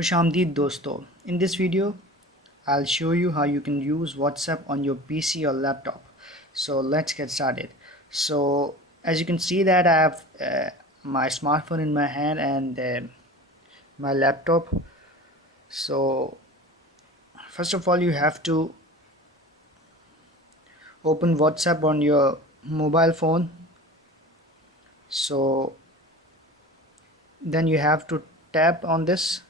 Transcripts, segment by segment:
Khush Amdeed दोस्तों. In this video I'll show you how you can use WhatsApp on your PC or laptop. So let's get started. So as you can see that I have my smartphone in my hand and my laptop. So first of all you have to open WhatsApp on your mobile phone. So then you have to tap on this.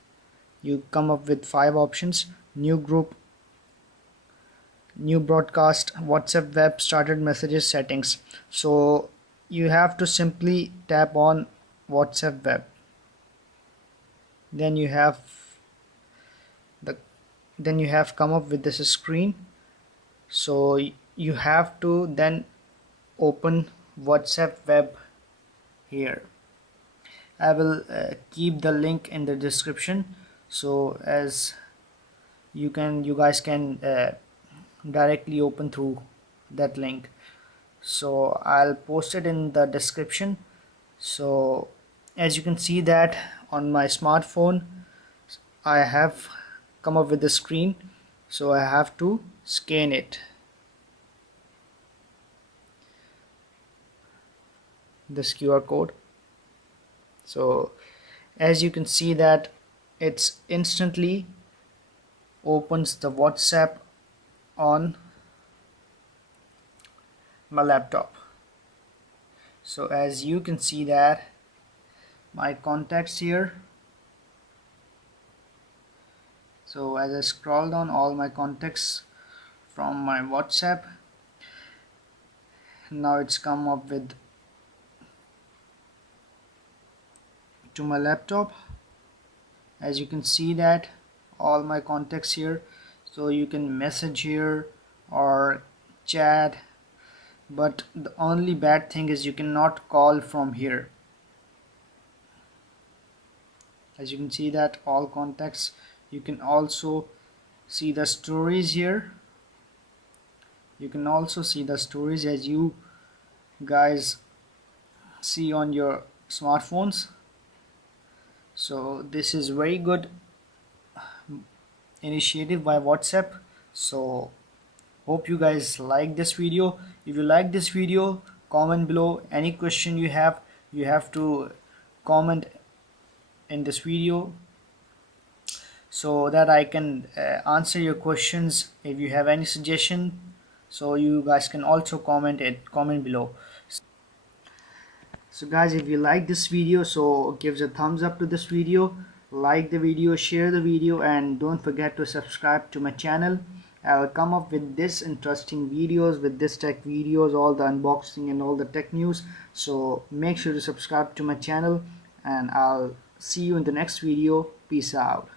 You come up with 5 options: new group, new broadcast, WhatsApp web, started messages, settings. So you have to simply tap on WhatsApp web. Then you have the then you have come up with this screen. So you have to then open WhatsApp web here. I will keep the link in the description, so as you guys can directly open through that link. So I'll post it in the description. So as you can see that on my smartphone I have come up with the screen, so I have to scan it, this QR code. So as you can see that it's instantly opens the WhatsApp on my laptop. So as you can see that my contacts here, so as I scroll down all my contacts from my WhatsApp, now it's come up with to my laptop. As you can see that all my contacts here, so you can message here or chat, but the only bad thing is you cannot call from here. As you can see that all contacts, you can also see the stories here. You can also see the stories as you guys see on your smartphones. So this is very good initiative by WhatsApp. So hope you guys like this video. If you like this video, comment below. Any question you have to comment in this video so that I can answer your questions. If you have any suggestion, so you guys can also comment below. So guys, if you like this video, so give a thumbs up to this video, like the video, share the video, and don't forget to subscribe to my channel. I'll come up with this interesting videos, with this tech videos, all the unboxing and all the tech news. So make sure to subscribe to my channel, and I'll see you in the next video. Peace out.